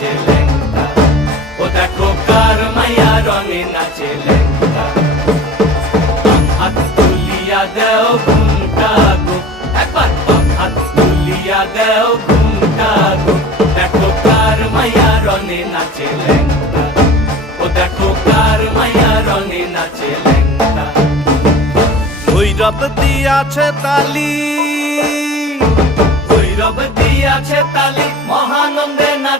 নাচে লেঙ্কা ও দেখো কার মায়া রঙে নাচে লেঙ্কা হাত তুলিয়া দেও ঘুমটা গো। একবার হাত তুলিয়া দেও ঘুমটা গো। দেখো কার মায়া রঙে নাচে লেঙ্কা ও দেখো কার রঙে নাচে দিয়াছে তালি। ভৈরব দিয়াছে তালি।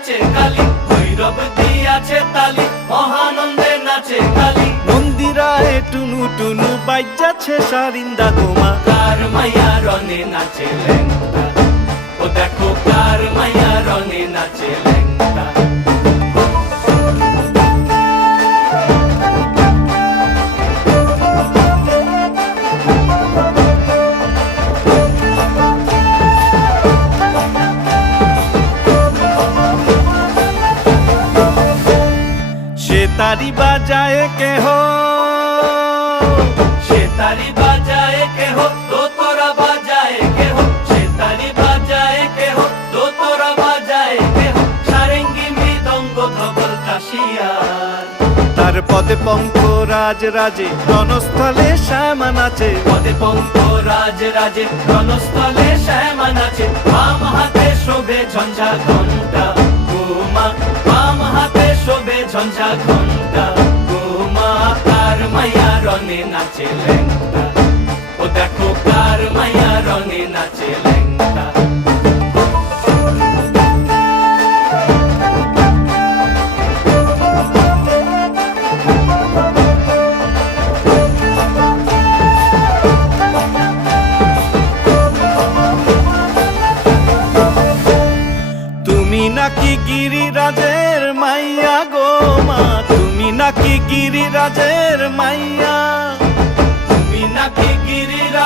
নাচে কালী ভৈরব দিয়াছে তালি মহানন্দে নাচে কালী। মন্দিরায় টুনু টুনু বাইজাছে সারিন্দা গোমা কার মাইয়া রনে নাচে লেঙ্গা? ও দেখো কার মাইয়া রনে নাচে তারি বাজায় কেহ? সে তারি বাজায় কেহ বাজায় কেহ? সে তারি বাজায় কেহ বাজায় কেহ? সারেঙ্গি মৃদঙ্গ ধবল কাশিয়ার। তার পদে পঙ্ক রাজ রাজে রণস্থলে শ্যামা নাচে। পদে পঙ্ক রাজ রাজে রণস্থলে শ্যামা নাচে। বাম হাতে শোভে ঝঞ্ঝা ঘণ্টা গোমা বাম হাতে শোভে ঝঞ্ঝা ঘণ্টা নাচে লেঙ্গা ও দেখো কার মাইয়া রনে নাচে তুমি নাকি গিরিরাজের মাইয়া গো মা? তুমি নাকি গিরিরাজের মাইয়া?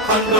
কাটিয়া